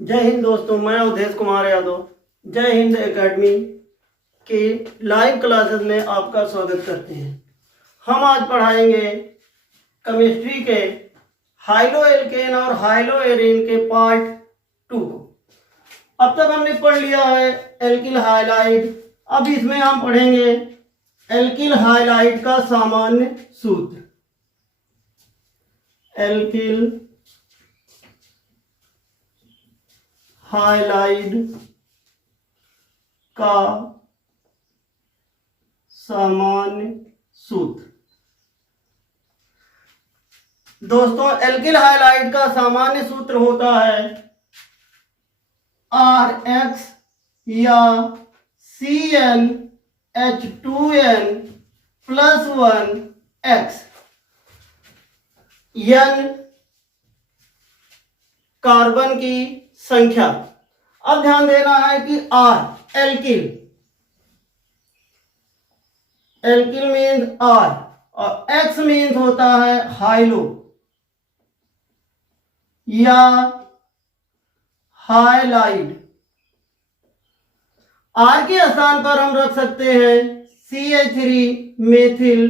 जय हिंद दोस्तों, मैं अवधेश कुमार यादव जय हिंद एकेडमी की लाइव क्लासेस में आपका स्वागत करते हैं। हम आज पढ़ाएंगे केमिस्ट्री के हाइलो एल्केन और हाइलो एरीन के पार्ट 2 को। अब तक हमने पढ़ लिया है एल्किल हाइलाइड। अब इसमें हम पढ़ेंगे एल्किल हाइलाइड का सामान्य सूत्र। एल्किल हाइलाइड का सामान्य सूत्र। दोस्तों, एल्किल हाइलाइड का सामान्य सूत्र होता है RX या CnH2n + 1x। n कार्बन की संख्या। अब ध्यान देना है कि R एल्किल मीन्स R और X मीन्स होता है हाइलो या हाइलाइड। R के स्थान पर हम रख सकते हैं CH3 methyl,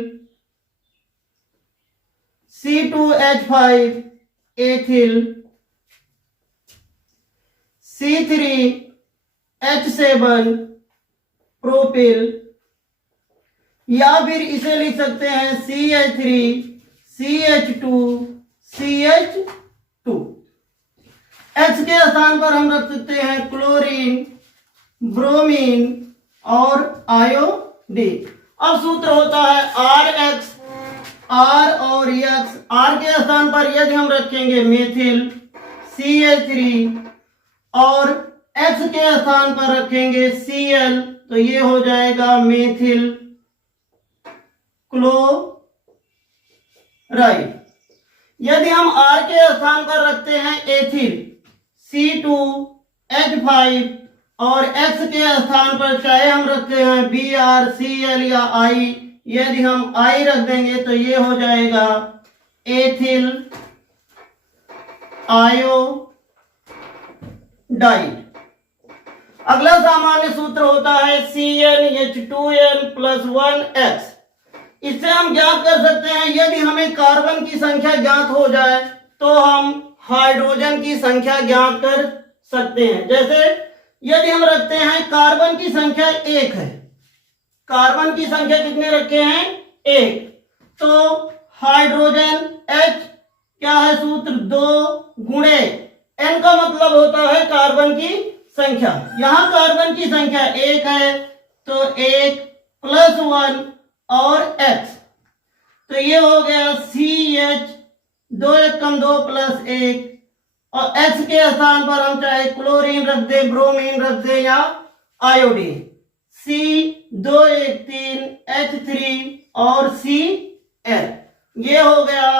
C2H5 ethyl, C3H7 propyl, या फिर इसे लिख सकते हैं CH3 CH2 CH2। X के स्थान पर हम रख सकते हैं क्लोरीन, ब्रोमीन और आयोडीन। अब सूत्र होता है RX, R और X। R के स्थान पर यदि हम रखेंगे मेथिल CH3 और X के स्थान पर रखेंगे Cl, तो ये हो जाएगा मेथिल क्लोराइड। यदि हम R के स्थान पर रखते हैं एथिल C2H5 और X के स्थान पर चाहे हम रखते हैं Br, Cl या I, यदि हम I रख देंगे तो ये हो जाएगा एथिल आयोडाइड। अगला सामान्य सूत्र होता है CnH2n + 1x। इससे हम ज्ञात कर सकते हैं, यदि हमें कार्बन की संख्या ज्ञात हो जाए तो हम हाइड्रोजन की संख्या ज्ञात कर सकते हैं। जैसे यदि हम रखते हैं कार्बन की संख्या 1 है, कार्बन की संख्या कितने रखे हैं 1, तो हाइड्रोजन H क्या है सूत्र 2 गुणे n का मतलब होता है कार्बन की संख्या। यहां कार्बन की संख्या 1 है तो 1 + 1 और x, तो ये हो गया CH 2 × 2 + 1 और x के स्थान पर हम चाहे क्लोरीन रख दे, ब्रोमीन रख दे या आयोडीन, C213H3 और Cl, ये हो गया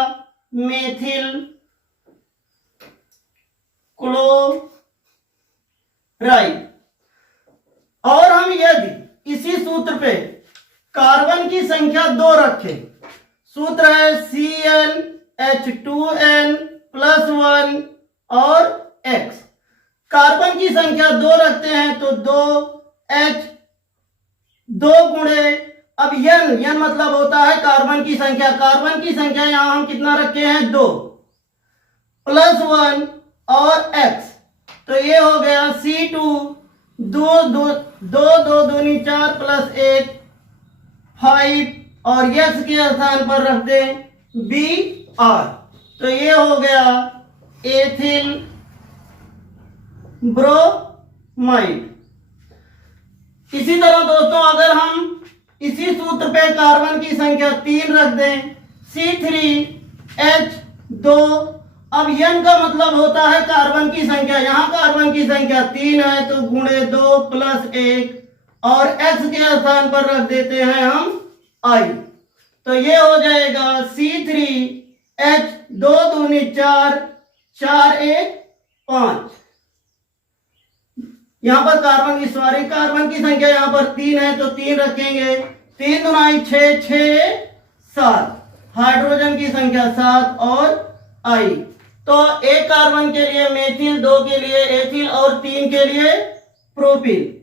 मेथिल क्लोराइड। और हम यदि इसी सूत्र पे कार्बन की संख्या 2 रखें, सूत्र है CnH2n + 1 और x। कार्बन की संख्या 2 रखते हैं तो 2H 2 गुणे, अब n मतलब होता है कार्बन की संख्या। कार्बन की संख्या यहां हम कितना रखे हैं 2 + 1 और x, तो ये हो गया C2 2 2 2 2 दूनी 4 + 1 5 और x के स्थान पर रख दें Br, तो ये हो गया एथिल ब्रोमाइड। इसी तरह दोस्तों, अगर हम इसी सूत्र पे कार्बन की संख्या 3 रख दें C3H2, अब n का मतलब होता है कार्बन की संख्या। यहां कार्बन की संख्या 3 है तो गुणे 2 + 1 और x के स्थान पर रख देते हैं हम I, तो ये हो जाएगा C3H 2 दूनी 4 4 1 5। यहां पर कार्बन की संख्या यहां पर 3 है तो 3 रखेंगे, 3 दूनी 6 6 7, हाइड्रोजन की संख्या 7 और I, तो एक कार्बन के लिए मेथिल, 2 के लिए एथिल और 3 के लिए प्रोपिल,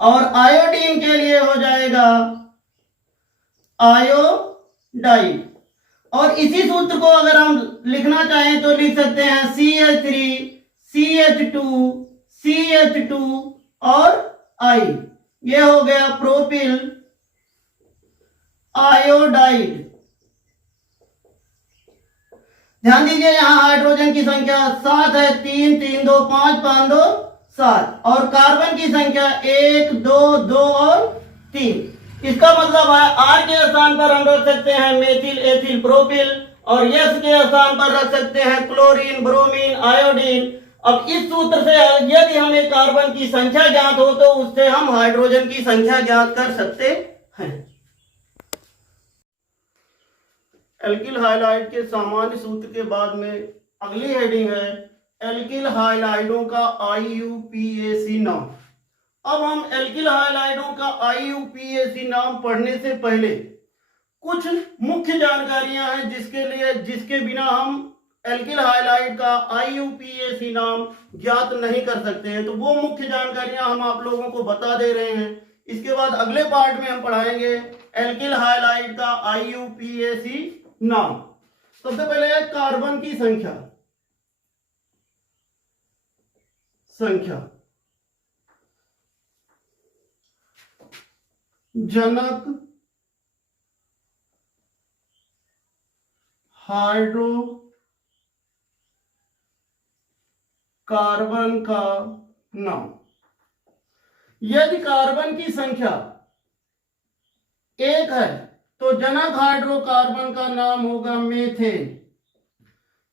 और आयोडीन के लिए हो जाएगा आयोडाइड। और इसी सूत्र को अगर हम लिखना चाहें तो लिख सकते हैं CH3 CH2 CH2 और I, ये हो गया प्रोपिल आयोडाइड। ध्यान दीजिए यहां हाइड्रोजन की संख्या 7 है, 3 3 2 5 5 2 7, और कार्बन की संख्या 1 2 2 और 3। इसका मतलब है R के स्थान पर हम रख सकते हैं मेथिल एथिल प्रोपिल, और S के स्थान पर रख सकते हैं क्लोरीन ब्रोमीन आयोडीन। अब इस सूत्र से यदि हमें कार्बन की संख्या ज्ञात हो तो उससे हम हाइड्रोजन की संख्या ज्ञात कर सकते हैं। एल्किल हाइलाइड के सामान्य सूत्र के बाद में अगली हेडिंग है एल्किल हाइलाइडों का IUPAC नाम। अब हम एल्किल हाइलाइडों का IUPAC नाम पढ़ने से पहले कुछ मुख्य जानकारियां हैं जिसके बिना हम एल्किल हाइलाइड का IUPAC नाम ज्ञात नहीं कर सकते हैं। तो वो मुख्य जानकारियां हम आप लोगों को बता दे रहे हैं। इसके बाद अगले पार्ट में हम पढ़ाएंगे एल्किल हाइलाइड का IUPAC नाम। सबसे पहले है कार्बन की संख्या। जनक हाइड्रो कार्बन का नाम। यदि कार्बन की संख्या 1 है तो जनक हाइड्रोकार्बन का नाम होगा मेथेन।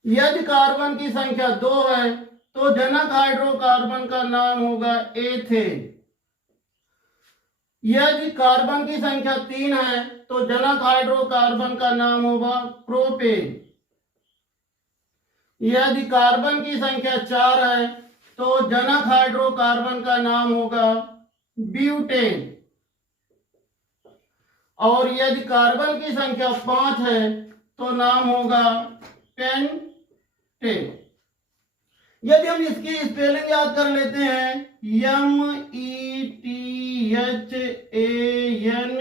यदि कार्बन की संख्या 2 है तो जनक हाइड्रोकार्बन का नाम होगा एथेन। यदि कार्बन की संख्या 3 है तो जनक हाइड्रोकार्बन का नाम होगा प्रोपेन। यदि कार्बन की संख्या 4 है तो जनक हाइड्रोकार्बन का नाम होगा ब्यूटेन। और यदि कार्बन की संख्या 5 है तो नाम होगा पेंटेन। यदि हम इसकी स्पेलिंग याद कर लेते हैं METHANE,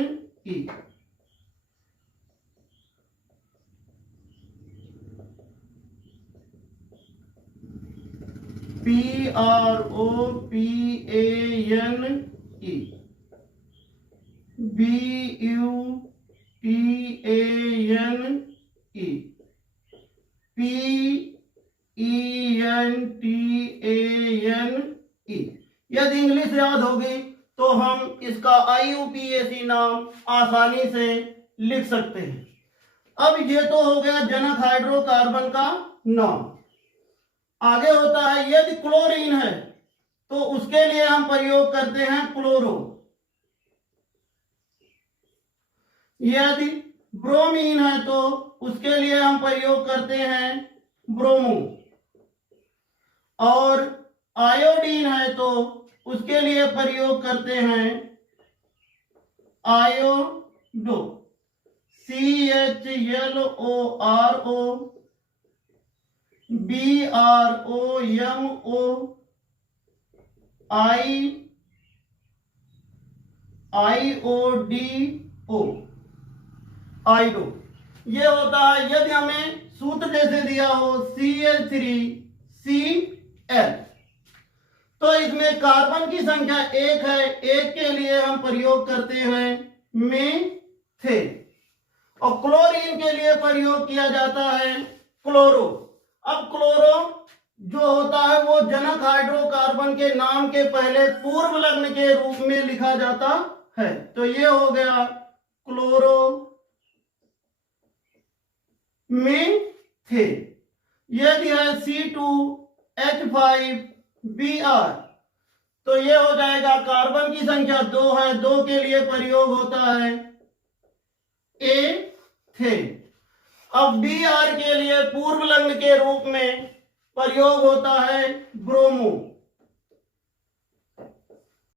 PROPANE, BUTANE, PENTANE। यदि इंग्लिश याद होगी तो हम इसका IUPAC नाम आसानी से लिख सकते हैं। अब ये तो हो गया जनक हाइड्रोकार्बन का नाम। आगे होता है यदि क्लोरीन है तो उसके लिए हम प्रयोग करते हैं क्लोरो। यदि ब्रोमीन है तो उसके लिए हम प्रयोग करते हैं ब्रोमो। और आयोडीन है तो उसके लिए प्रयोग करते हैं आयोडो। CHLORO BROMO IODO आइडो। ये होता है यदि हमें सूत्र जैसे दिया हो CH3CL तो इसमें कार्बन की संख्या 1 है, 1 के लिए हम प्रयोग करते हैं मेथेन, और क्लोरीन के लिए प्रयोग किया जाता है क्लोरो। अब क्लोरो जो होता है वो जनक हाइड्रोकार्बन के नाम के पहले पूर्व लग्न के रूप में लिखा जाता है। तो ये हो गया क्लोरो मेथेन। यदि है C2H5Br तो ये हो जाएगा कार्बन की संख्या 2 है, 2 के लिए प्रयोग होता है एथेन। अब Br के लिए पूर्व लग्न के रूप में प्रयोग होता है ब्रोमो।